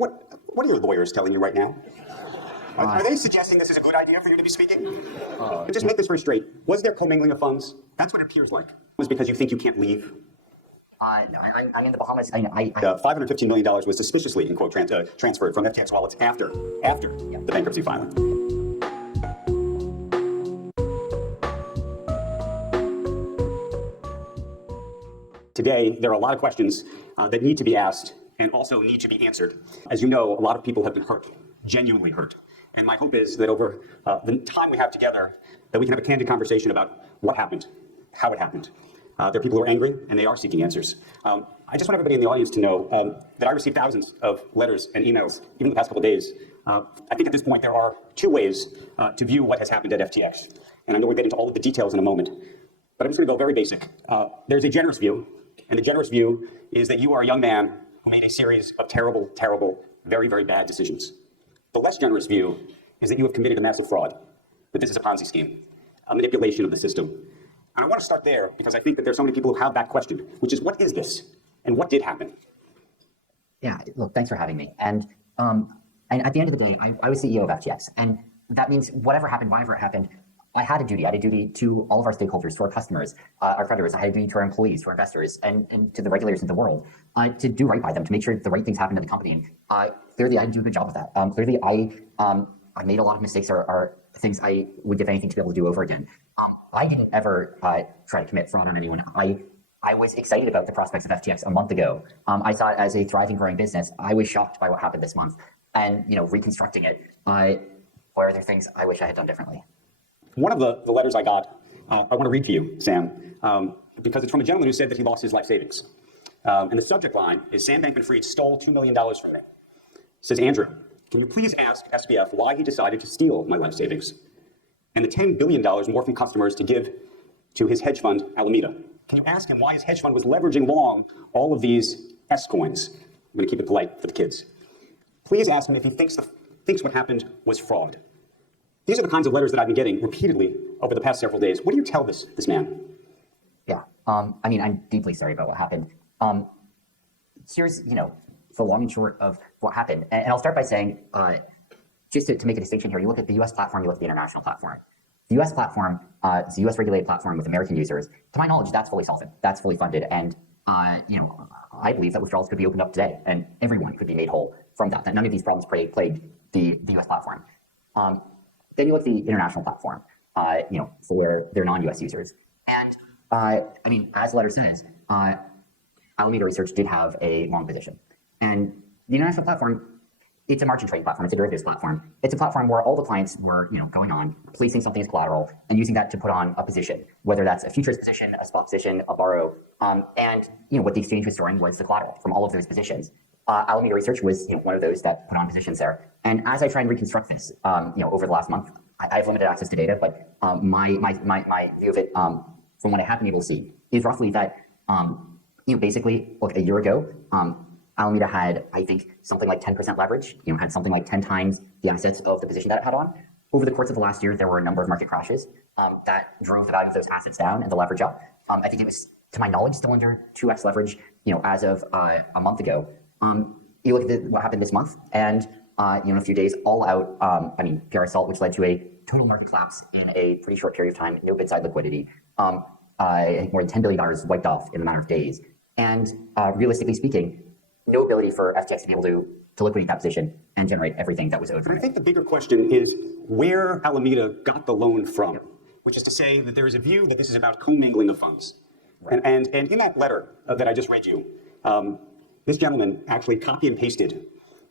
What are your lawyers telling you right now? Are they suggesting this is a good idea for you to be speaking? And just make this very straight. Was there commingling of funds? That's what it appears like. It was because you think you can't leave? No, I'm in the Bahamas. $515 million was suspiciously, in quote, transferred from FTX wallets after the bankruptcy filing. Today, there are a lot of questions that need to be asked and also need to be answered. As you know, a lot of people have been hurt, genuinely hurt. And my hope is that over the time we have together, that we can have a candid conversation about what happened, how it happened. There are people who are angry, and they are seeking answers. I just want everybody in the audience to know that I received thousands of letters and emails, even in the past couple of days. I think at this point there are two ways to view what has happened at FTX. And I know we'll get into all of the details in a moment. But I'm just going to go very basic. There's a generous view, and the generous view is that you are a young man who made a series of terrible, terrible, very, very bad decisions. The less generous view is that you have committed a massive fraud, that this is a Ponzi scheme, a manipulation of the system. And I want to start there because I think that there's so many people who have that question, which is what is this and what did happen? Yeah, look, thanks for having me. And at the end of the day, I was CEO of FTX. And that means whatever happened, whenever it happened, I had a duty. I had a duty to all of our stakeholders, to our customers, our creditors. I had a duty to our employees, to our investors, and to the regulators in the world to do right by them, to make sure the right things happen to the company. Clearly, I didn't do a good job of that. Clearly, I made a lot of mistakes or things I would give anything to be able to do over again. I didn't ever try to commit fraud on anyone. I was excited about the prospects of FTX a month ago. I saw it as a thriving, growing business. I was shocked by what happened this month. And, reconstructing it, what are there things I wish I had done differently? One of the letters I got, I want to read to you, Sam, because it's from a gentleman who said that he lost his life savings. And the subject line is Sam Bankman-Fried stole $2 million from me. It says, Andrew, can you please ask SBF why he decided to steal my life savings and the $10 billion more from customers to give to his hedge fund, Alameda? Can you ask him why his hedge fund was leveraging long all of these S coins? I'm going to keep it polite for the kids. Please ask him if he thinks what happened was fraud. These are the kinds of letters that I've been getting repeatedly over the past several days. What do you tell this man? Yeah, I'm deeply sorry about what happened. Here's, the long and short of what happened. And I'll start by saying, just to make a distinction here, you look at the US platform, you look at the international platform. The US platform, it's a US regulated platform with American users. To my knowledge, that's fully solvent, that's fully funded. And, I believe that withdrawals could be opened up today and everyone could be made whole from that none of these problems plagued the US platform. Then you look at the international platform, for their non-US users. And, as the letter says, Alameda Research did have a long position. And the international platform, it's a margin trading platform. It's a derivatives platform. It's a platform where all the clients were, going on, placing something as collateral and using that to put on a position, whether that's a futures position, a spot position, a borrow. And, what the exchange was storing was the collateral from all of those positions. Alameda Research was, one of those that put on positions there. And as I try and reconstruct this, over the last month, I have limited access to data, but my view of it, from what I have been able to see, is roughly that, basically, look, a year ago, Alameda had, I think, something like 10% leverage, had something like 10 times the assets of the position that it had on. Over the course of the last year, there were a number of market crashes that drove the value of those assets down and the leverage up. I think it was, to my knowledge, still under 2x leverage, as of a month ago. You look at what happened this month, and in a few days, all out, PR assault, which led to a total market collapse in a pretty short period of time, no bid-side liquidity. I think more than $10 billion wiped off in a matter of days. And realistically speaking, no ability for FTX to be able to liquidate that position and generate everything that was owed from it. I think the bigger question is where Alameda got the loan from, which is to say that there is a view that this is about commingling of funds. Right. And in that letter that I just read you, this gentleman actually copy and pasted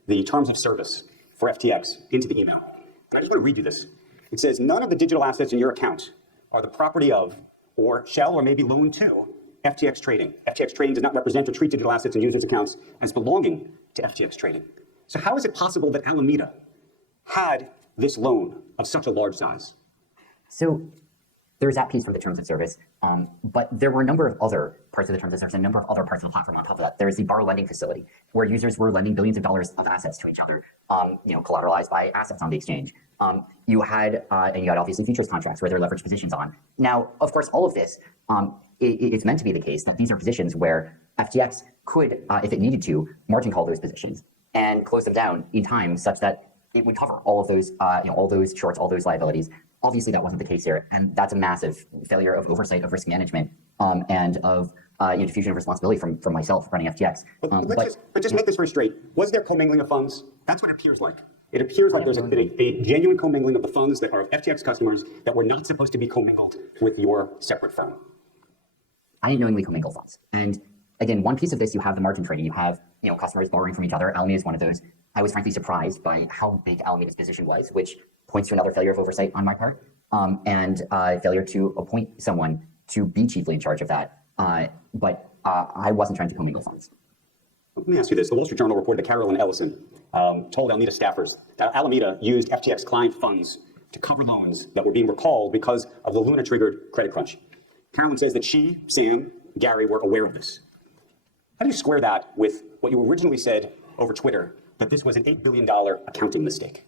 the terms of service for FTX into the email. And I just want to read you this. It says, none of the digital assets in your account are the property of or shall or may be loaned to FTX Trading. FTX Trading does not represent or treat digital assets and users' accounts as belonging to FTX Trading. So how is it possible that Alameda had this loan of such a large size? So there's that piece from the terms of service, but there were a number of other parts of the terms of service and a number of other parts of the platform on top of that. There's the borrow lending facility, where users were lending billions of dollars of assets to each other, collateralized by assets on the exchange. You had obviously futures contracts where there are leveraged positions on. Now, of course, all of this, it's meant to be the case that these are positions where FTX could, if it needed to, margin call those positions. and close them down in time such that it would cover all of those, all those shorts, all those liabilities. Obviously, that wasn't the case here, and that's a massive failure of oversight of risk management and of diffusion of responsibility from myself running FTX. But just make this very straight. Was there commingling of funds? That's what it appears like. It appears like there's a genuine commingling of the funds that are FTX customers that were not supposed to be commingled with your separate firm. I didn't knowingly commingle funds. And again, one piece of this, you have the margin trading. You have customers borrowing from each other. Alameda is one of those. I was frankly surprised by how big Alameda's position was, which points to another failure of oversight on my part, and failure to appoint someone to be chiefly in charge of that. But I wasn't trying to commingle funds. Let me ask you this. The Wall Street Journal reported that Carolyn Ellison told Alameda staffers that Alameda used FTX client funds to cover loans that were being recalled because of the Luna-triggered credit crunch. Carolyn says that she, Sam, Gary were aware of this. How do you square that with what you originally said over Twitter, that this was an $8 billion accounting mistake?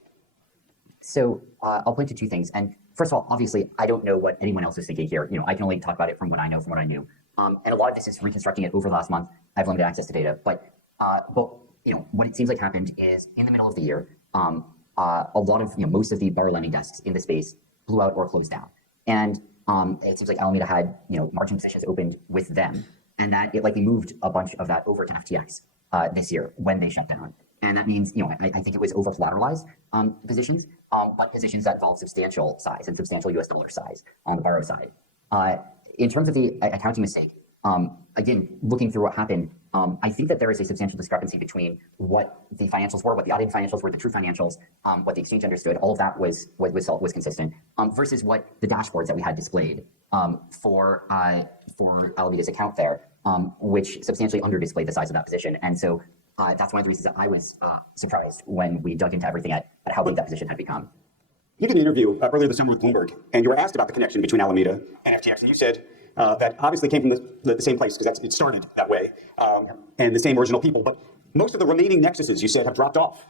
So I'll point to two things. And first of all, obviously, I don't know what anyone else is thinking here. I can only talk about it from what I know, from what I knew. And a lot of this is reconstructing it over the last month. I have limited access to data. But what it seems like happened is in the middle of the year, a lot of, most of the borrower lending desks in the space blew out or closed down. And it seems like Alameda had, margin positions opened with them, and that it likely moved a bunch of that over to FTX this year when they shut down. And that means, I think it was over collateralized positions, but positions that involve substantial size and substantial US dollar size on the borrow side. In terms of the accounting mistake, again, looking through what happened, I think that there is a substantial discrepancy between what the financials were, what the audited financials were, the true financials, what the exchange understood. All of that was consistent, versus what the dashboards that we had displayed for Alameda's account there, which substantially under-displayed the size of that position. And so that's one of the reasons that I was surprised when we dug into everything at how big that position had become. You did an interview earlier this summer with Bloomberg, and you were asked about the connection between Alameda and FTX, and you said that obviously came from the same place, because it started that way, and the same original people, but most of the remaining nexuses, you said, have dropped off.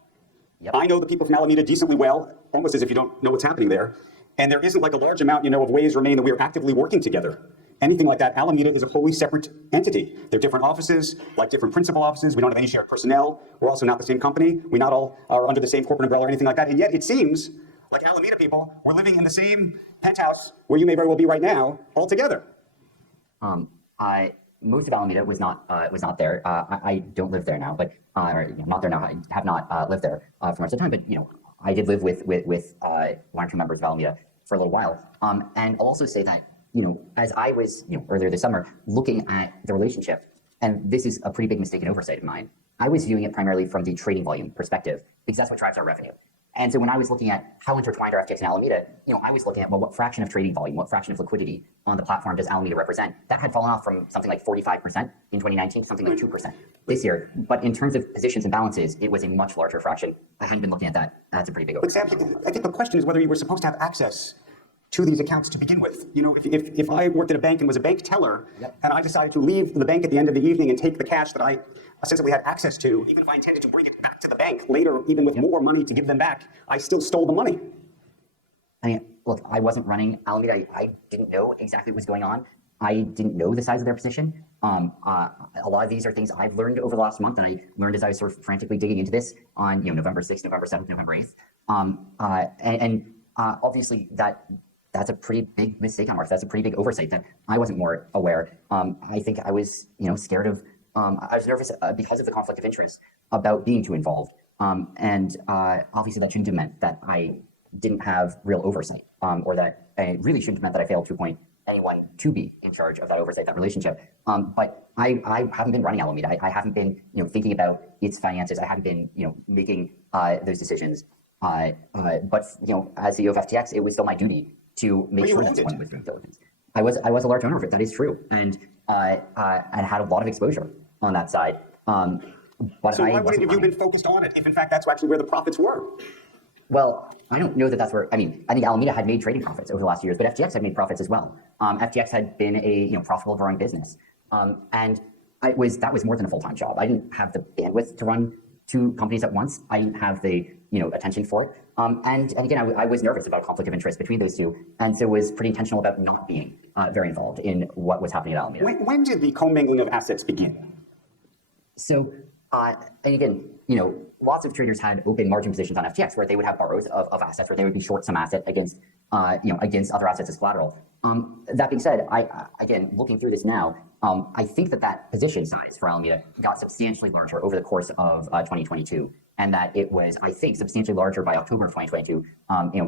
Yep. I know the people from Alameda decently well, almost as if you don't know what's happening there, and there isn't like a large amount, of ways remain that we are actively working together. Anything like that, Alameda is a wholly separate entity. They're different offices, like different principal offices. We don't have any shared personnel. We're also not the same company. We not all are under the same corporate umbrella or anything like that, and yet it seems like Alameda people were living in the same penthouse where you may very well be right now, all together. Most of Alameda was not there. I don't live there now, but not there now. I have not lived there for much of the time. But I did live with one or two members of Alameda for a little while. And I'll also say that as I was earlier this summer looking at the relationship, and this is a pretty big mistake and oversight of mine, I was viewing it primarily from the trading volume perspective, because that's what drives our revenue. And so when I was looking at how intertwined are FTX and Alameda, I was looking at, well, what fraction of trading volume, what fraction of liquidity on the platform does Alameda represent? That had fallen off from something like 45% in 2019 to something like 2% this year. But in terms of positions and balances, it was a much larger fraction. I hadn't been looking at that. That's a pretty big oversight. But Sam, I think the question is whether you were supposed to have access to these accounts to begin with. If I worked at a bank and was a bank teller, Yep. and I decided to leave the bank at the end of the evening and take the cash that I ostensibly had access to, even if I intended to bring it back to the bank later, even with more money to give them back, I still stole the money. I mean, look, I wasn't running Alameda. I didn't know exactly what was going on. I didn't know the size of their position. A lot of these are things I've learned over the last month, and I learned as I was sort of frantically digging into this on November 6th, November 7th, November 8th. Obviously that's a pretty big mistake on our part. That's a pretty big oversight that I wasn't more aware. I think I was, scared of, I was nervous because of the conflict of interest about being too involved. Obviously that shouldn't have meant that I didn't have real oversight, or that it really shouldn't have meant that I failed to appoint anyone to be in charge of that oversight, that relationship. But I haven't been running Alameda. I haven't been, thinking about its finances. I haven't been, making those decisions. But as CEO of FTX, it was still my duty to make sure that one was doing diligence. I was a large owner of it. That is true, and had a lot of exposure on that side. But so why wouldn't you have been focused on it if, in fact, that's actually where the profits were? Well, I don't know that that's where. I think Alameda had made trading profits over the last few years, but FTX had made profits as well. FTX had been a profitable, growing business, and that was more than a full-time job. I didn't have the bandwidth to run two companies at once. I didn't have the attention for it. And again, I was nervous about a conflict of interest between those two, and so was pretty intentional about not being very involved in what was happening at Alameda. When did the commingling of assets begin? So, and again, lots of traders had open margin positions on FTX where they would have borrows of assets where they would be short some asset against, against other assets as collateral. That being said, again, looking through this now, I think that position size for Alameda got substantially larger over the course of 2022. And that it was, I think, substantially larger by October of 2022,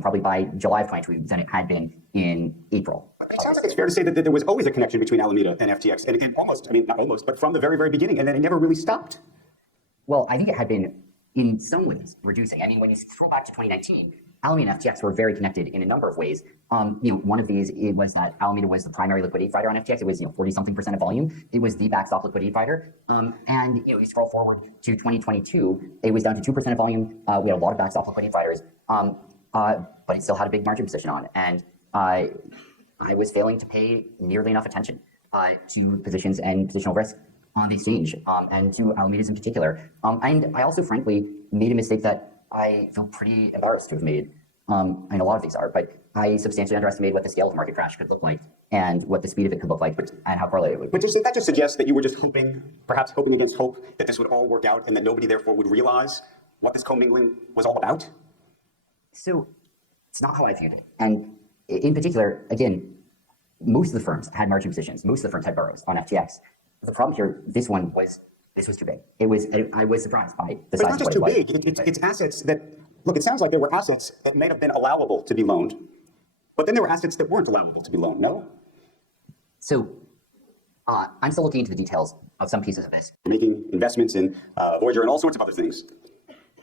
probably by July of 2022 than it had been in April. It sounds like it's fair to say that there was always a connection between Alameda and FTX, and almost, not almost, but from the very, very beginning, and then it never really stopped. Well, I think it had been, in some ways, reducing. I mean, when you scroll back to 2019, Alameda and FTX were very connected in a number of ways. One of these, it was that Alameda was the primary liquidity provider on FTX. It was 40-something% of volume. It was the backstop liquidity provider. And you scroll forward to 2022, it was down to 2% of volume. We had a lot of backstop liquidity providers, but it still had a big margin position on. And I was failing to pay nearly enough attention to positions and positional risk on the exchange, and to Alameda's in particular. And I also, frankly, made a mistake that I feel pretty embarrassed to have made. A lot of these are, but I substantially underestimated what the scale of the market crash could look like and what the speed of it could look like and how correlated it would be. But do you think that just suggests that you were just perhaps hoping against hope, that this would all work out and that nobody therefore would realize what this commingling was all about? So it's not how I viewed it. And in particular, again, most of the firms had margin positions. Most of the firms had borrows on FTX. The problem here, this was too big. I was surprised by the size of it. It's not just too big. It's assets that, look, it sounds like there were assets that may have been allowable to be loaned, but then there were assets that weren't allowable to be loaned, no? So I'm still looking into the details of some pieces of this. Making investments in Voyager and all sorts of other things.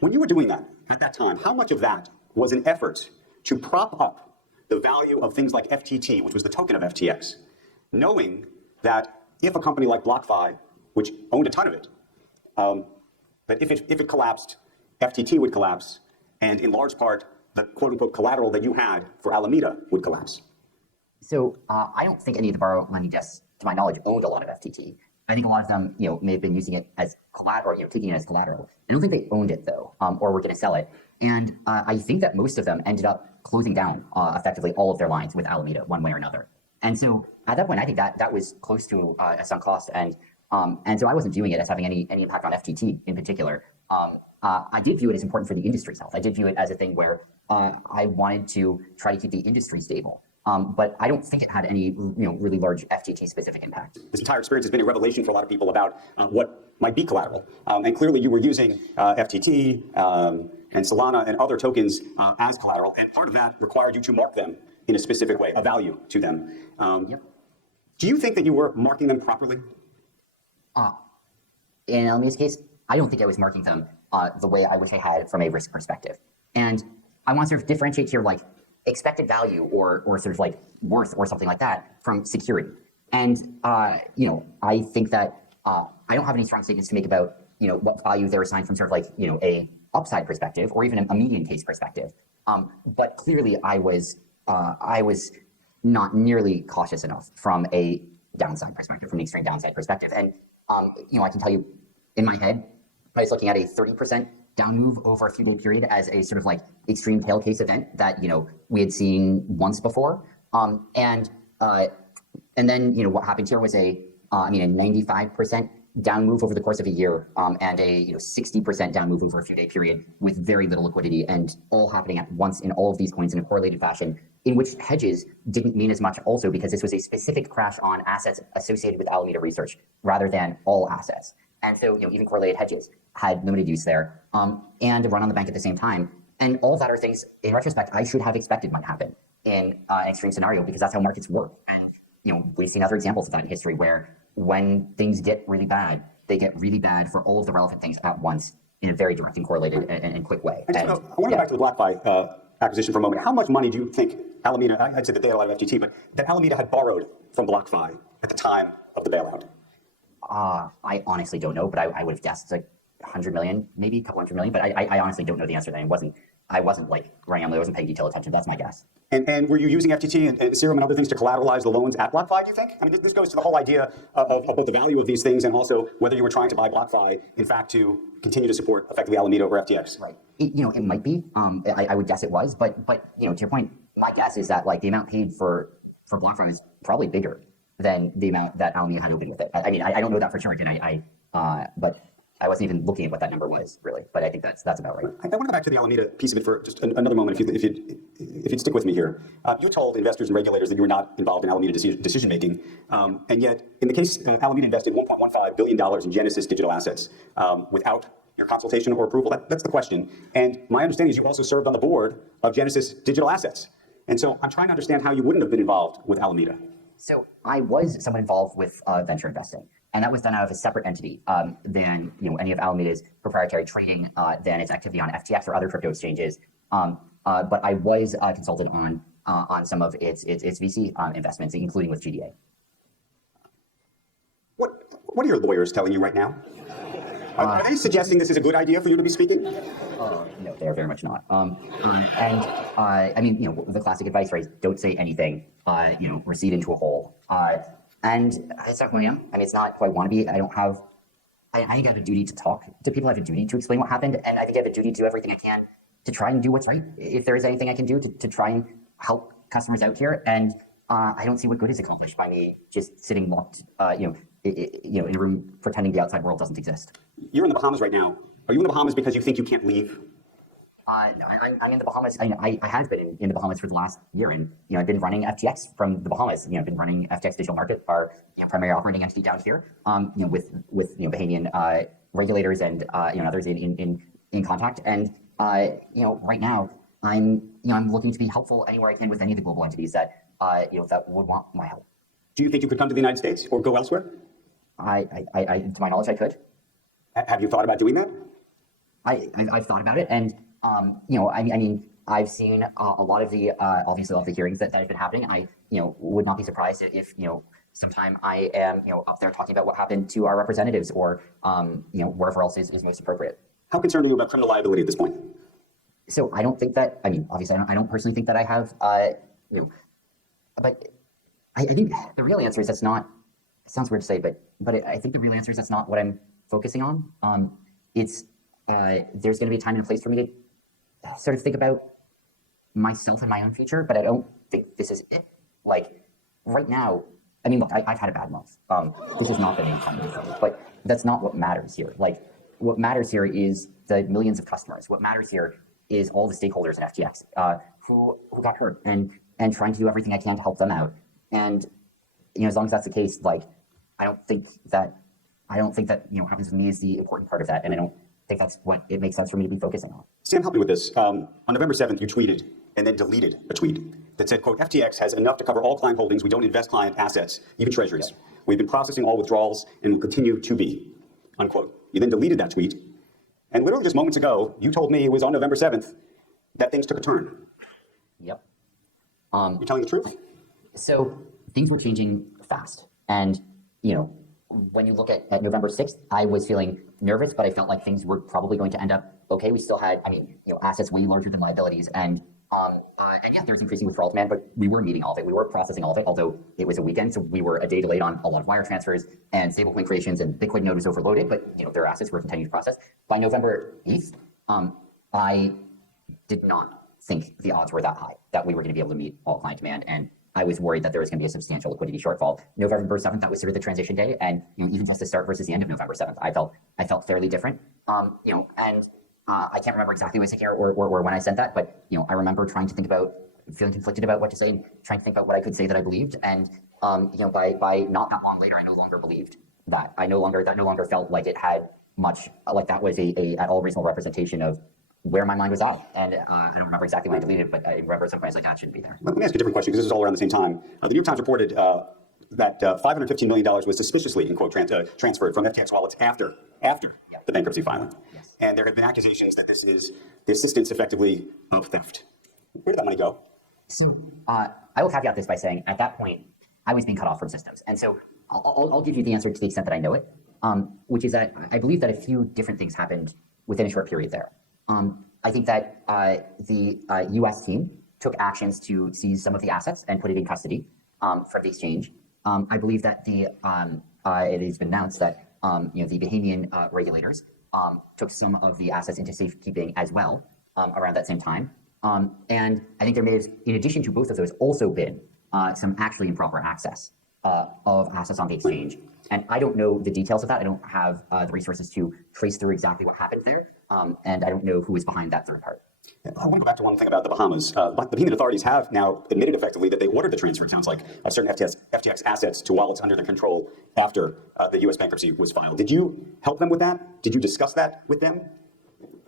When you were doing that at that time, how much of that was an effort to prop up the value of things like FTT, which was the token of FTX, knowing that if a company like BlockFi, which owned a ton of it, that if it collapsed, FTT would collapse, and in large part, the quote-unquote collateral that you had for Alameda would collapse? So I don't think any of the borrow lending desks, to my knowledge, owned a lot of FTT. I think a lot of them, may have been using it as collateral, taking it as collateral. I don't think they owned it though, or were going to sell it. And I think that most of them ended up closing down effectively all of their lines with Alameda one way or another. And so at that point, I think that was close to a sunk cost. And so I wasn't viewing it as having any impact on FTT in particular. I did view it as important for the industry's health. I did view it as a thing where I wanted to try to keep the industry stable. But I don't think it had any, really large FTT-specific impact. This entire experience has been a revelation for a lot of people about what might be collateral. And clearly you were using FTT and Solana and other tokens as collateral, and part of that required you to mark them in a specific way, a value to them. Yep. Do you think that you were marking them properly? In Alameda's case, I don't think I was marking them the way I wish I had from a risk perspective. And I want to sort of differentiate here, like, expected value or sort of like worth or something like that from security. And, I think that I don't have any strong statements to make about, what value they're assigned from sort of like, a upside perspective or even a median case perspective. But clearly I was not nearly cautious enough from a downside perspective, from the extreme downside perspective. And, I can tell you in my head, I was looking at a 30% down move over a few day period as a sort of like extreme tail case event that, we had seen once before. And then, what happened here was a 95% down move over the course of a year, and a 60% down move over a few day period with very little liquidity, and all happening at once in all of these coins in a correlated fashion, in which hedges didn't mean as much also because this was a specific crash on assets associated with Alameda Research rather than all assets. And so, even correlated hedges had limited use there, and a run on the bank at the same time. And all that are things, in retrospect, I should have expected might happen in an extreme scenario because that's how markets work. And, we've seen other examples of that in history where when things get really bad, they get really bad for all of the relevant things at once in a very direct and correlated and quick way. I want to go back to the BlockFi acquisition for a moment. How much money do you think Alameda, I'd say that they had a lot of FTT, but that Alameda had borrowed from BlockFi at the time of the bailout? I honestly don't know, but I would have guessed like 100 million, maybe a couple hundred million, but I honestly don't know the answer to that. I wasn't like running on, I wasn't paying detailed attention. That's my guess. And were you using FTT and Serum and other things to collateralize the loans at BlockFi, do you think? I mean, this goes to the whole idea of both the value of these things and also whether you were trying to buy BlockFi, in fact, to continue to support effectively Alameda over FTX. Right. It might be. I would guess it was, but to your point, my guess is that like the amount paid for BlockFi is probably bigger than the amount that Alameda had opened with it. I mean, I don't know that for sure. Again, but I wasn't even looking at what that number was really, but I think that's about right. I want to go back to the Alameda piece of it for just another moment, if you'd stick with me here. You told investors and regulators that you were not involved in Alameda decision making, and yet in the case, Alameda invested $1.15 billion in Genesis digital assets without your consultation or approval. That's the question. And my understanding is you also served on the board of Genesis Digital Assets. And so I'm trying to understand how you wouldn't have been involved with Alameda. So I was somewhat involved with venture investing, and that was done out of a separate entity than any of Alameda's proprietary trading, than its activity on FTX or other crypto exchanges. But I was consulted on some of its VC investments, including with GDA. What are your lawyers telling you right now? Are they suggesting this is a good idea for you to be speaking? No, they are very much not. I mean, the classic advice, right? Don't say anything. Recede into a hole. And it's not who I am. I mean, it's not who I want to be. I don't have. I think I have a duty to talk to people. I have a duty to explain what happened, and I think I have a duty to do everything I can to try and do what's right. If there is anything I can do to try and help customers out here, and I don't see what good is accomplished by me just sitting locked, in a room pretending the outside world doesn't exist. You're in the Bahamas right now. Are you in the Bahamas because you think you can't leave? No, I'm in the Bahamas. I have been in the Bahamas for the last year, and I've been running FTX from the Bahamas. I've been running FTX Digital Market, our primary operating entity down here, with Bahamian regulators and others in contact. And right now I'm looking to be helpful anywhere I can with any of the global entities that that would want my help. Do you think you could come to the United States or go elsewhere? To my knowledge, I could. Have you thought about doing that? I've thought about it, and I mean, I've seen a lot of the obviously all of the hearings that have been happening. I would not be surprised if sometime I am up there talking about what happened to our representatives or wherever else is most appropriate. How concerned are you about criminal liability at this point? So I don't think that. I mean, obviously, I don't personally think that I have. But I think the real answer is that's not. It sounds weird to say, but I think the real answer is that's not what I'm focusing on. It's there's going to be a time and a place for me to sort of think about myself and my own future, but I don't think this is it. Like right now, I mean, look, I've had a bad month. This is not the main time for me, but that's not what matters here. Like what matters here is the millions of customers. What matters here is all the stakeholders in FTX who got hurt and trying to do everything I can to help them out. And as long as that's the case, like I don't think that what happens to me is the important part of that, and I don't think that's what it makes sense for me to be focusing on. Sam, help me with this. On November 7th, you tweeted and then deleted a tweet that said, quote, FTX has enough to cover all client holdings. We don't invest client assets, even treasuries. Yeah. We've been processing all withdrawals and will continue to be, unquote. You then deleted that tweet. And literally just moments ago, you told me it was on November 7th that things took a turn. Yep. You're telling the truth? So things were changing fast. And, when you look at November 6th, I was feeling nervous, but I felt like things were probably going to end up okay. We still had, assets way larger than liabilities. And yeah, there was increasing withdrawal demand, but we were meeting all of it. We were processing all of it, although it was a weekend. So we were a day delayed on a lot of wire transfers and stablecoin creations, and Bitcoin node is overloaded, but their assets were continuing to process. By November 8th, I did not think the odds were that high that we were going to be able to meet all client demand. And I was worried that there was going to be a substantial liquidity shortfall. November 7th, that was sort of the transition day, and even just the start versus the end of November 7th, I felt fairly different. And I can't remember exactly what I was thinking or when I sent that, but I remember trying to think about feeling conflicted about what to say and trying to think about what I could say that I believed. And by not that long later, I no longer believed that. That no longer felt like it had much like that was a at all reasonable representation of where my mind was at. And I don't remember exactly when I deleted it, but I remember at some point I was like, that shouldn't be there. Let me ask you a different question, because this is all around the same time. The New York Times reported that $515 million was suspiciously, in quote, transferred from FTX wallets after the bankruptcy filing. Yes. And there have been accusations that this is the assistance effectively of theft. Where did that money go? So I will caveat this by saying at that point, I was being cut off from systems. And so I'll give you the answer to the extent that I know it, which is that I believe that a few different things happened within a short period there. I think that the U.S. team took actions to seize some of the assets and put it in custody from the exchange. I believe that it has been announced that the Bahamian regulators took some of the assets into safekeeping as well around that same time. And I think there may have, in addition to both of those, also been some actually improper access of assets on the exchange. And I don't know the details of that. I don't have the resources to trace through exactly what happened there. And I don't know who is behind that third part. I want to go back to one thing about the Bahamas. The Bahamian authorities have now admitted effectively that they ordered the transfer, it sounds like, of certain FTX assets to wallets under their control after the U.S. bankruptcy was filed. Did you help them with that? Did you discuss that with them?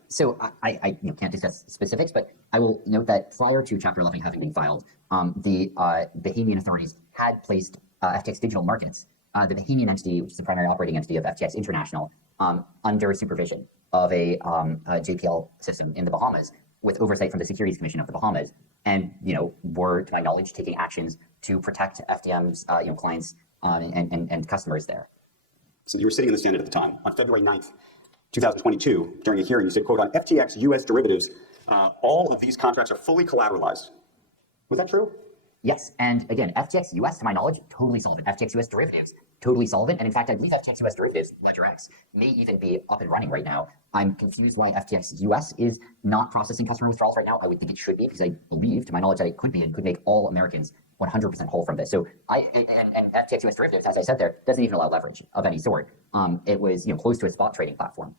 So I can't discuss specifics, but I will note that prior to Chapter 11 having been filed, the Bahamian authorities had placed FTX Digital Markets, the Bahamian entity, which is the primary operating entity of FTX International, under supervision of a JPL system in the Bahamas, with oversight from the Securities Commission of the Bahamas, and were, to my knowledge, taking actions to protect FDM's clients and customers there. So you were sitting in the Senate at the time. On February 9th, 2022, during a hearing, you said, quote, on FTX U.S. derivatives, all of these contracts are fully collateralized. Was that true? Yes, and again, FTX US, to my knowledge, totally solvent. FTX US derivatives, totally solvent. And in fact, I believe FTX US derivatives, Ledger X, may even be up and running right now. I'm confused why FTX US is not processing customer withdrawals right now. I would think it should be, because I believe, to my knowledge, that it could be and could make all Americans 100% whole from this. So and FTX US derivatives, as I said there, doesn't even allow leverage of any sort. It was close to a spot trading platform.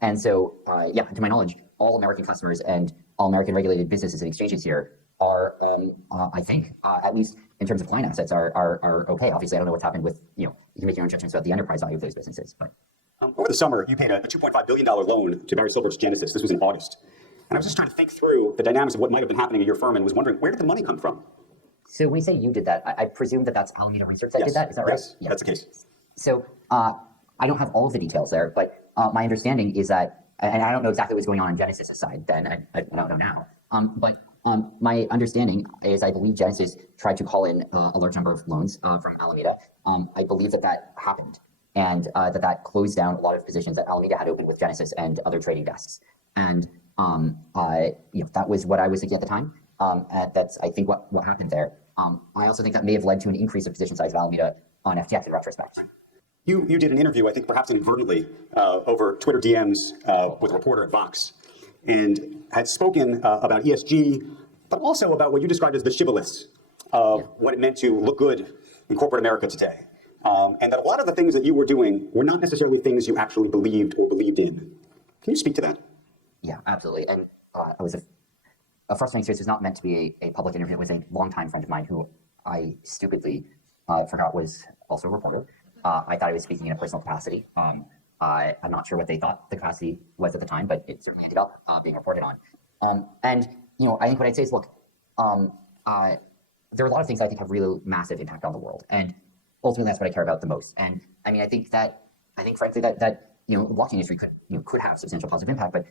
And so, yeah, to my knowledge, all American customers and all American regulated businesses and exchanges here are, I think, at least in terms of client assets, are okay. Obviously, I don't know what's happened with, you can make your own judgments about the enterprise value of those businesses. But over the summer, you paid a $2.5 billion loan to Barry Silver's Genesis. This was in August. And I was just trying to think through the dynamics of what might have been happening at your firm and was wondering, where did the money come from? So when you say you did that, I presume that that's Alameda Research that did that. Is that right? Yes, yeah, that's the case. So I don't have all of the details there, but my understanding is that, and I don't know exactly what's going on Genesis' side then, I don't know now, but my understanding is I believe Genesis tried to call in a large number of loans from Alameda. I believe that happened, and that closed down a lot of positions that Alameda had opened with Genesis and other trading desks. And that was what I was thinking at the time. That's, I think, what happened there. I also think that may have led to an increase of position size of Alameda on FTX in retrospect. You did an interview, I think perhaps inadvertently, over Twitter DMs with a reporter at Vox, and had spoken about ESG, but also about what you described as the shibboleths of what it meant to look good in corporate America today. And that a lot of the things that you were doing were not necessarily things you actually believed or believed in. Can you speak to that? Yeah, absolutely. And I was a frustrating series. Was not meant to be a public interview with a longtime friend of mine who I stupidly forgot was also a reporter. I thought I was speaking in a personal capacity. I'm not sure what they thought the capacity was at the time, but it certainly ended up being reported on. And I think what I'd say is, look, there are a lot of things I think have really massive impact on the world, and ultimately that's what I care about the most. And I mean, I think frankly that the blockchain industry could have substantial positive impact, but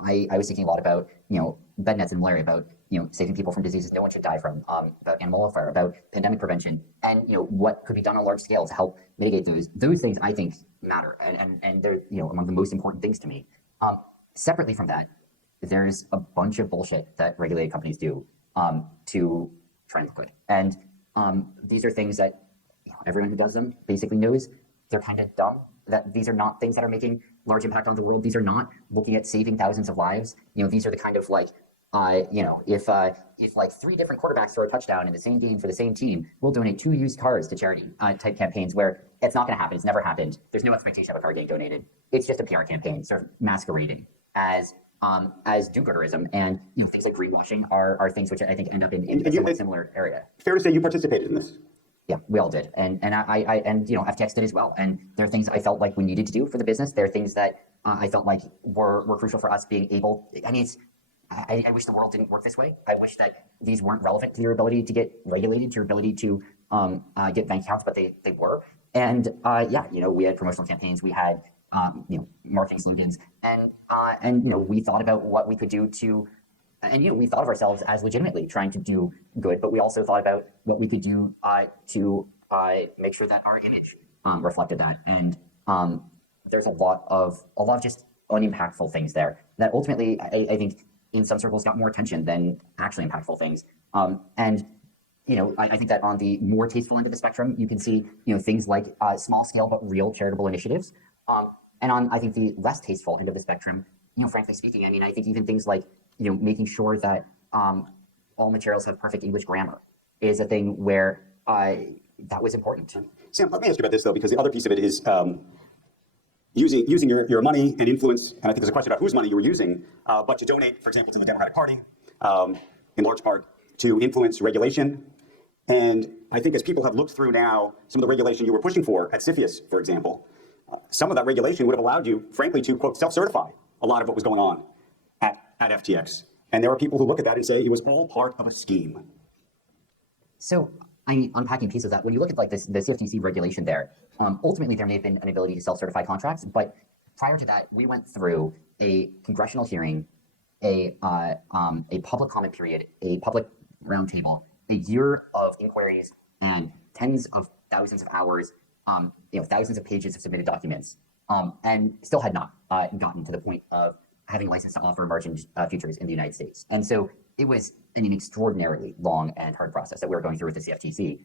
I was thinking a lot about bed nets and malaria, about saving people from diseases no one should die from, about animal welfare, about pandemic prevention, and what could be done on a large scale to help mitigate those things. I think matter, and they're among the most important things to me. Separately from that, there's a bunch of bullshit that regulated companies do to try and look good, and these are things that everyone who does them basically knows they're kind of dumb. That these are not things that are making large impact on the world. These are not looking at saving thousands of lives. These are the kind of like, if like 3 different quarterbacks throw a touchdown in the same game for the same team, we'll donate 2 used cars to charity type campaigns, where it's not going to happen. It's never happened. There's no expectation of a car getting donated. It's just a PR campaign, sort of masquerading as do-gooderism, and things like greenwashing are things which I think end up in a somewhat similar area. Fair to say you participated in this. Yeah, we all did, and FTX did as well. And there are things I felt like we needed to do for the business. There are things that I felt like were crucial for us being able. I mean, I wish the world didn't work this way. I wish that these weren't relevant to your ability to get regulated, to your ability to get bank accounts, but they were. And we had promotional campaigns, we had marketing slogans, and we thought about what we could do to. And we thought of ourselves as legitimately trying to do good, but we also thought about what we could do to make sure that our image reflected that. And there's a lot of just unimpactful things there that ultimately I think in some circles got more attention than actually impactful things. I think that on the more tasteful end of the spectrum, you can see things like small scale but real charitable initiatives. And on I think the less tasteful end of the spectrum, frankly speaking, I mean, I think even things like making sure that all materials have perfect English grammar is a thing where that was important. Sam, let me ask you about this, though, because the other piece of it is using your money and influence, and I think there's a question about whose money you were using, but to donate, for example, to the Democratic Party, in large part to influence regulation. And I think as people have looked through now some of the regulation you were pushing for at CFIUS, for example, some of that regulation would have allowed you, frankly, to, quote, self-certify a lot of what was going on at FTX. And there are people who look at that and say it was all part of a scheme. So, I mean, unpacking pieces of that, when you look at like this, the CFTC regulation there, ultimately there may have been an ability to self-certify contracts, but prior to that, we went through a congressional hearing, a public comment period, a public roundtable, a year of inquiries, and tens of thousands of hours, thousands of pages of submitted documents, and still had not gotten to the point of having a license to offer margin futures in the United States. And so it was an extraordinarily long and hard process that we were going through with the CFTC.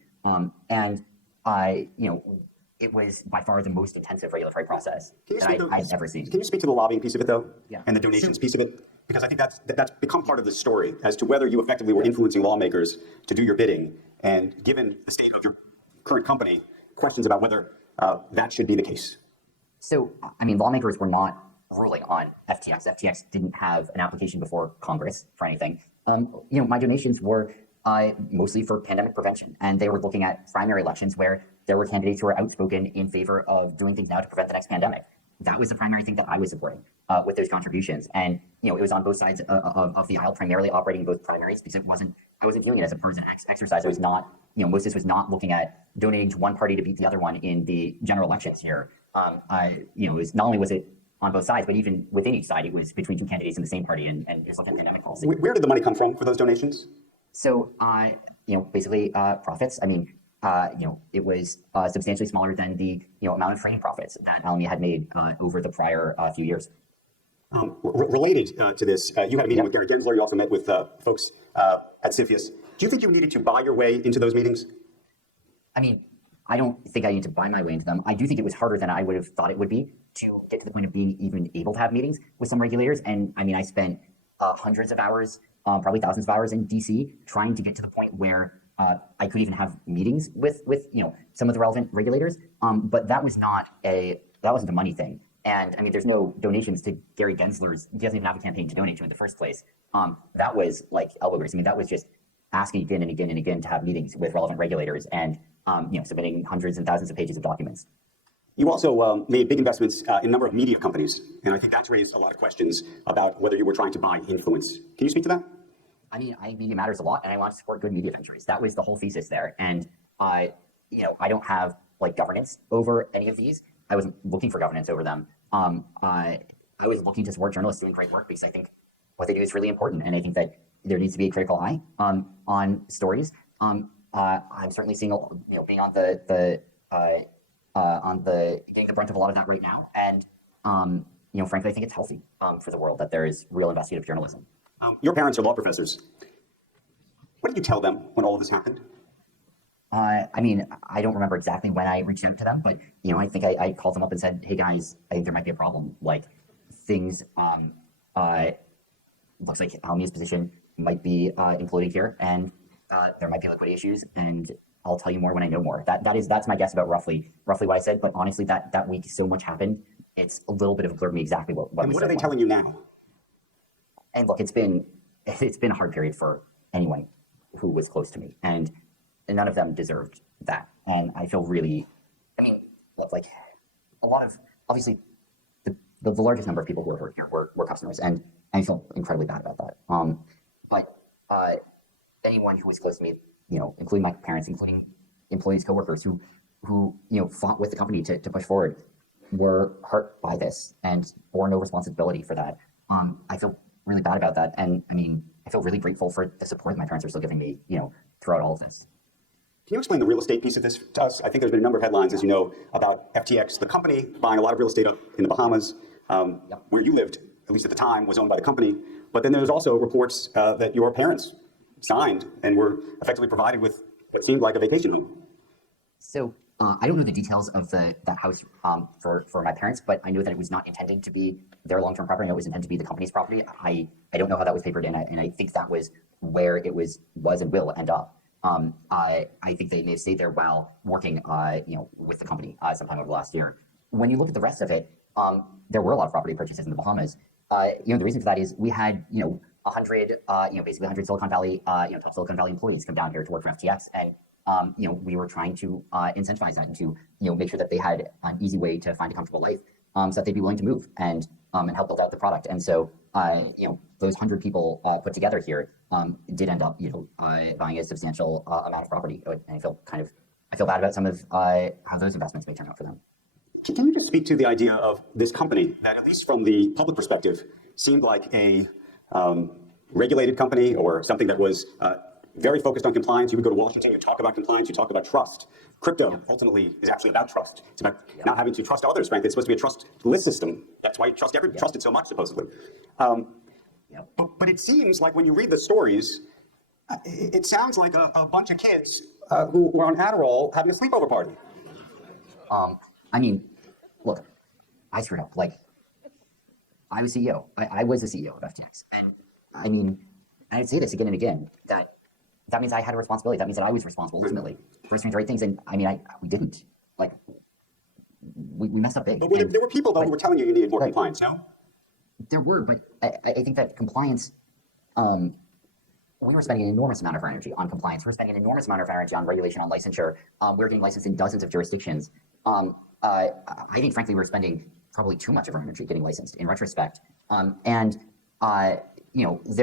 It was by far the most intensive regulatory process that I've ever seen. Can you speak to the lobbying piece of it, though? Yeah. And the donations piece of it? Because I think that's become part of the story as to whether you effectively were influencing lawmakers to do your bidding. And given the state of your current company, questions about whether that should be the case. So, I mean, lawmakers were not ruling on FTX. FTX didn't have an application before Congress for anything. My donations were mostly for pandemic prevention, and they were looking at primary elections where there were candidates who were outspoken in favor of doing things now to prevent the next pandemic. That was the primary thing that I was supporting with those contributions, and it was on both sides of the aisle, primarily operating both primaries, because I wasn't viewing it as a partisan exercise. I was not, most of this was not looking at donating to one party to beat the other one in the general elections here. It was not only was it on both sides, but even within each side, it was between two candidates in the same party, and it was looking at pandemic policy. Where did the money come from for those donations? So, basically profits. I mean, it was substantially smaller than the amount of trading profits that Alameda had made over the prior few years. Related to this, you had a meeting with Gary Gensler. You also met with folks at CFIUS. Do you think you needed to buy your way into those meetings? I mean, I don't think I need to buy my way into them. I do think it was harder than I would have thought it would be to get to the point of being even able to have meetings with some regulators. And I mean, I spent hundreds of hours, probably thousands of hours in DC trying to get to the point where I could even have meetings with some of the relevant regulators. But that wasn't a money thing. And I mean, there's no donations to Gary Gensler's. He doesn't even have a campaign to donate to in the first place. That was like elbow grease. I mean, that was just asking again and again and again to have meetings with relevant regulators and submitting hundreds and thousands of pages of documents. You also made big investments in a number of media companies, and I think that's raised a lot of questions about whether you were trying to buy influence. Can you speak to that? I mean, media matters a lot, and I want to support good media ventures. That was the whole thesis there. And I don't have like governance over any of these. I wasn't looking for governance over them. I was looking to support journalists doing great work because I think what they do is really important, and I think that there needs to be a critical eye on stories. I'm certainly seeing being on the getting the brunt of a lot of that right now, and frankly, I think it's healthy for the world that there is real investigative journalism. Your parents are law professors. What did you tell them when all of this happened? I mean, I don't remember exactly when I reached out to them, but I think I called them up and said, "Hey guys, I think there might be a problem. Like, things looks like Alameda's position might be imploding here, and there might be liquidity issues, and I'll tell you more when I know more." That's my guess about roughly what I said. But honestly, that week so much happened. It's a little bit of a blur to me exactly what. And what are they telling you now? And look, it's been a hard period for anyone who was close to me, and none of them deserved that. And I feel really, I mean, look, like a lot of, obviously, the largest number of people who were hurt here were customers, and I feel incredibly bad about that. But anyone who was close to me, including my parents, including employees, coworkers who fought with the company to push forward, were hurt by this and bore no responsibility for that. I feel really bad about that, and I mean, I feel really grateful for the support that my parents are still giving me, throughout all of this. Can you explain the real estate piece of this to us? I think there's been a number of headlines, as you know, about FTX, the company, buying a lot of real estate up in the Bahamas, where you lived, at least at the time, was owned by the company. But then there's also reports that your parents signed and were effectively provided with what seemed like a vacation home. So I don't know the details of that house for my parents, but I know that it was not intended to be their long-term property. I know it was intended to be the company's property. I don't know how that was papered in, and I think that was where it was and will end up. I think they may have stayed there while working, with the company sometime over the last year. When you look at the rest of it, there were a lot of property purchases in the Bahamas. The reason for that is we had, 100, basically 100 Silicon Valley, top Silicon Valley employees come down here to work for FTX. And, we were trying to incentivize that and to, make sure that they had an easy way to find a comfortable life, so that they'd be willing to move and help build out the product. And so, those 100 people put together here did end up, buying a substantial amount of property. And I feel bad about some of how those investments may turn out for them. Can you just speak to the idea of this company that, at least from the public perspective, seemed like a regulated company or something that was very focused on compliance? You would go to Washington, you talk about compliance, you talk about trust. Crypto ultimately is actually about trust. It's about not having to trust others, frankly. It's supposed to be a trustless system. That's why you trust it so much, supposedly. But it seems like when you read the stories, it sounds like a bunch of kids who were on Adderall having a sleepover party. Look, I screwed up. I was CEO. I was the CEO of FTX. And I'd say this again and again, that means I had a responsibility. That means that I was responsible ultimately for doing the right things. And we didn't. We messed up big. But there were people, though, who were telling you needed more compliance, no? There were, but I think that compliance, we were spending an enormous amount of our energy on compliance. We were spending an enormous amount of our energy on regulation, on licensure. We were getting licensed in dozens of jurisdictions. I think, frankly, we were spending probably too much of our energy getting licensed in retrospect. There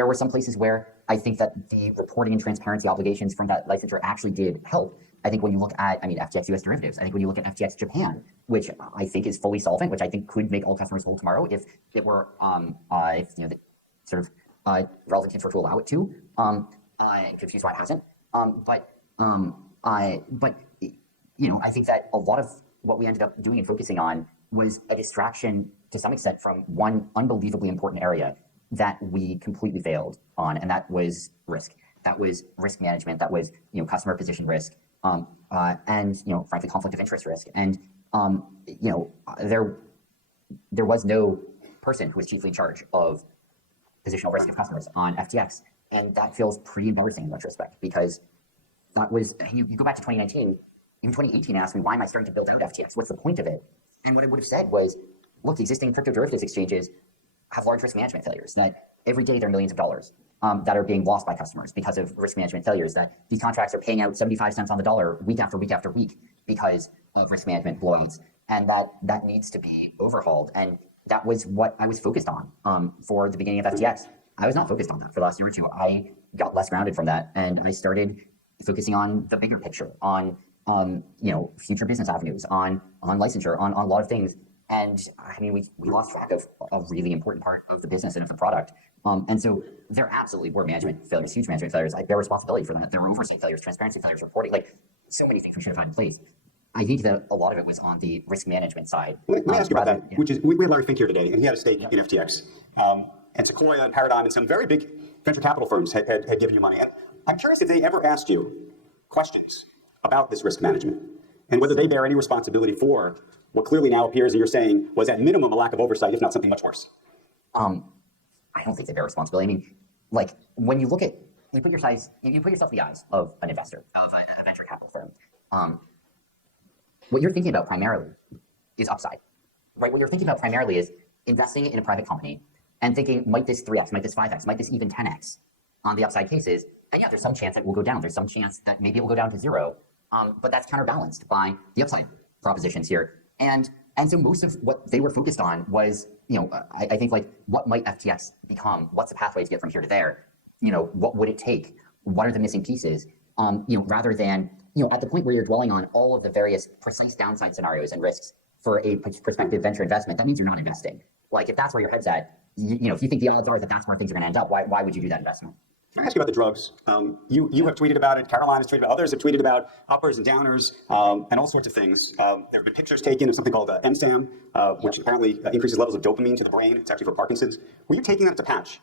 were some places where I think that the reporting and transparency obligations from that licensure actually did help. I think when you look at, FTX US derivatives, I think when you look at FTX Japan, which I think is fully solvent, which I think could make all customers whole tomorrow if it were, the sort of relevant teams were to allow it to. I'm confused why it hasn't. I think that a lot of what we ended up doing and focusing on was a distraction to some extent from one unbelievably important area that we completely failed on, and that was risk. That was risk management. That was, customer position risk, and, frankly, conflict of interest risk. And, there was no person who was chiefly in charge of positional risk of customers on FTX. And that feels pretty embarrassing in retrospect, because that was, you go back to 2019, even 2018, and ask me, why am I starting to build out FTX? What's the point of it? And what I would have said was, look, the existing crypto derivatives exchanges have large risk management failures, that every day there are millions of dollars that are being lost by customers because of risk management failures, that these contracts are paying out 75 cents on the dollar week after week after week because of risk management blowouts, and that needs to be overhauled. And that was what I was focused on for the beginning of FTX. I was not focused on that for the last year or two. I got less grounded from that, and I started focusing on the bigger picture, on future business avenues, on licensure, on a lot of things. And we lost track of a really important part of the business and of the product. And so there absolutely were management failures, huge management failures. I bear responsibility for that. There were oversight failures, transparency failures, reporting, so many things we should have had in place. I think that a lot of it was on the risk management side. Let me ask you about that, which is, we had Larry Fink here today, and he had a stake in FTX. And Sequoia and Paradigm and some very big venture capital firms had given you money. And I'm curious if they ever asked you questions about this risk management and whether they bear any responsibility for what clearly now appears, and you're saying, was at minimum a lack of oversight, if not something much worse. I don't think they bear responsibility. When you look at, you put yourself in the eyes of an investor, of a venture capital firm. What you're thinking about primarily is upside, right? What you're thinking about primarily is investing in a private company and thinking, might this 3x, might this 5x, might this even 10x on the upside cases? And yeah, there's some chance that it will go down. There's some chance that maybe it will go down to zero. But that's counterbalanced by the upside propositions here. And so most of what they were focused on was, I think, what might FTX become? What's the pathway to get from here to there? What would it take? What are the missing pieces? Rather than, at the point where you're dwelling on all of the various precise downside scenarios and risks for a prospective venture investment, that means you're not investing. If that's where your head's at, if you think the odds are that that's where things are going to end up, why would you do that investment? Can I ask you about the drugs? You have tweeted about it. Caroline has tweeted about it. Others have tweeted about uppers and downers and all sorts of things. There have been pictures taken of something called MSAM, which apparently increases levels of dopamine to the brain. It's actually for Parkinson's. Were you taking that as a patch?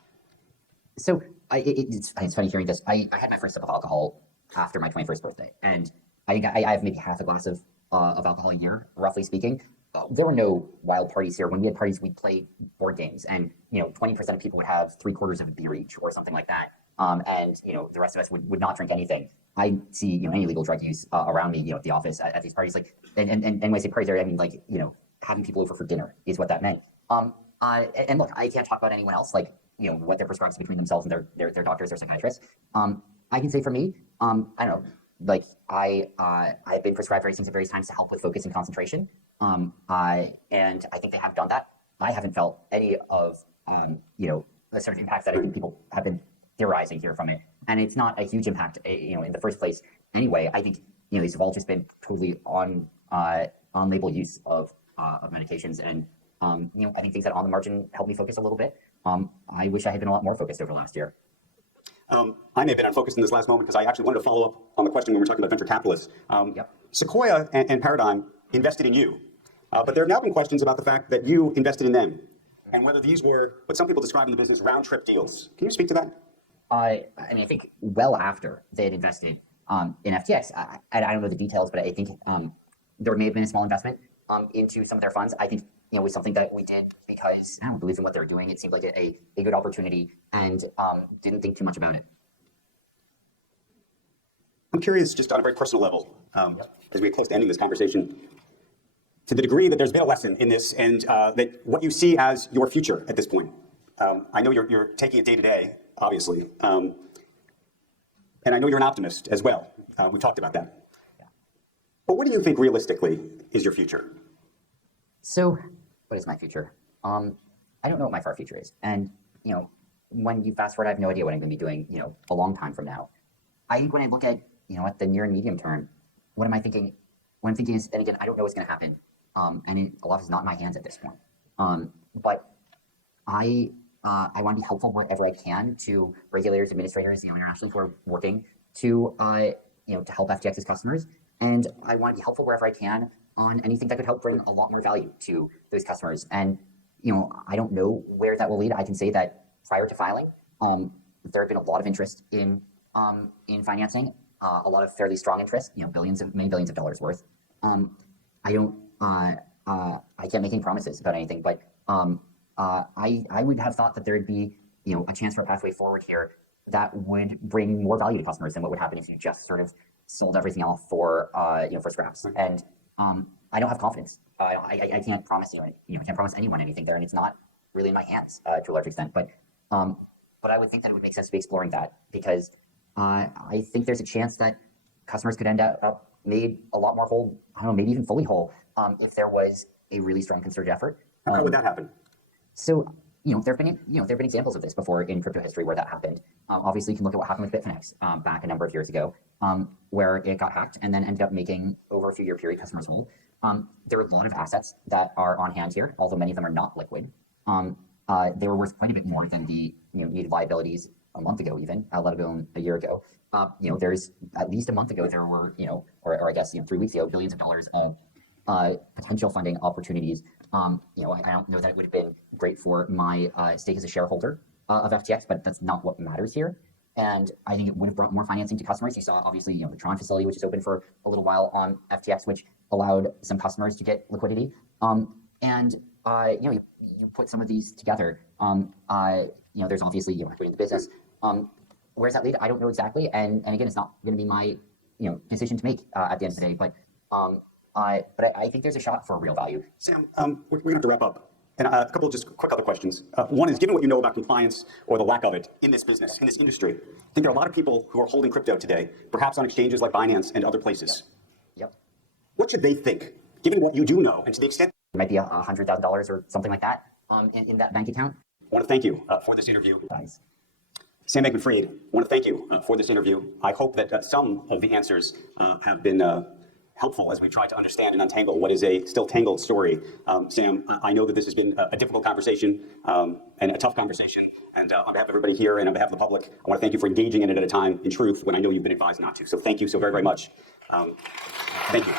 So it's funny hearing this. I had my first sip of alcohol after my 21st birthday, and I think I have maybe half a glass of alcohol a year, roughly speaking. There were no wild parties here. When we had parties, we'd play board games, and 20% of people would have 3/4 of a beer each, or something like that. and the rest of us would not drink anything. I see any illegal drug use around me, at the office, at these parties, like, and when I say parties, I mean like having people over for dinner is what that meant. And look, I can't talk about anyone else, like what they're prescribed between themselves and their doctors or psychiatrists. I can say for me, I don't know, like I've been prescribed various things at various times to help with focus and concentration. And I think they have done that. I haven't felt any of the sort of impacts that I think people have been theorizing here from it. And it's not a huge impact, in the first place. Anyway, I think these have all just been totally on label use of medications, and I think things that on the margin help me focus a little bit. I wish I had been a lot more focused over the last year. I may have been unfocused in this last moment because I actually wanted to follow up on the question when we were talking about venture capitalists. Yep. Sequoia and Paradigm invested in you, but there have now been questions about the fact that you invested in them, and whether these were what some people describe in the business round-trip deals. Can you speak to that? I think well after they had invested in FTX, I don't know the details, but I think there may have been a small investment into some of their funds. I think it was something that we did because I don't believe in what they were doing. It seemed like a good opportunity, and didn't think too much about it. I'm curious, just on a very personal level, as we get close to ending this conversation, to the degree that there's been a lesson in this, and that what you see as your future at this point. I know you're taking it day to day, obviously, and I know you're an optimist as well. We talked about that. Yeah. But what do you think realistically is your future? So, what is my future? I don't know what my far future is, and when you fast forward, I have no idea what I'm going to be doing, a long time from now. I think when I look at at the near and medium term, what am I thinking? What I'm thinking is, and again, I don't know what's going to happen, and a lot is not in my hands at this point. But I want to be helpful wherever I can to regulators, administrators, internationally who are working to to help FTX's customers, and I want to be helpful wherever I can on anything that could help bring a lot more value to those customers. And I don't know where that will lead. I can say that prior to filing, there had been a lot of interest in financing, a lot of fairly strong interest, many billions of dollars worth. I can't make any promises about anything, but I would have thought that there would be a chance for a pathway forward here that would bring more value to customers than what would happen if you just sort of sold everything off for for scraps. And I don't have confidence. I can't promise I can't promise anyone anything there, and it's not really in my hands to a large extent. But I would think that it would make sense to be exploring that, because I think there's a chance that customers could end up made a lot more whole. I don't know, maybe even fully whole, if there was a really strong concerted effort. How would that happen? So there have been examples of this before in crypto history where that happened. Obviously, you can look at what happened with Bitfinex back a number of years ago, where it got hacked and then ended up making, over a few year period, customers whole. There are a lot of assets that are on hand here, although many of them are not liquid. They were worth quite a bit more than the needed liabilities a month ago, even let alone a year ago. There's at least a month ago there were or I guess 3 weeks ago, billions of dollars of potential funding opportunities. I don't know that it would have been great for my stake as a shareholder of FTX, but that's not what matters here. And I think it would have brought more financing to customers. You saw, obviously, the Tron facility, which is open for a little while on FTX, which allowed some customers to get liquidity. You put some of these together. There's obviously equity in the business. Where's that lead? I don't know exactly. And again, it's not going to be my decision to make at the end of the day. But I think there's a shot for real value. Sam, we're going to have to wrap up. And a couple of just quick other questions. One is, given what you know about compliance or the lack of it in this business, in this industry, I think there are a lot of people who are holding crypto today, perhaps on exchanges like Binance and other places. Yep. What should they think, given what you do know, and to the extent it might be $100,000 or something like that in that bank account? I want to thank you for this interview. Thanks. Sam Bankman-Fried, I want to thank you for this interview. I hope that some of the answers have been helpful as we try to understand and untangle what is a still tangled story. Sam, I know that this has been a difficult conversation and a tough conversation. And on behalf of everybody here and on behalf of the public, I want to thank you for engaging in it at a time, in truth, when I know you've been advised not to. So thank you so very, very much. Thank you.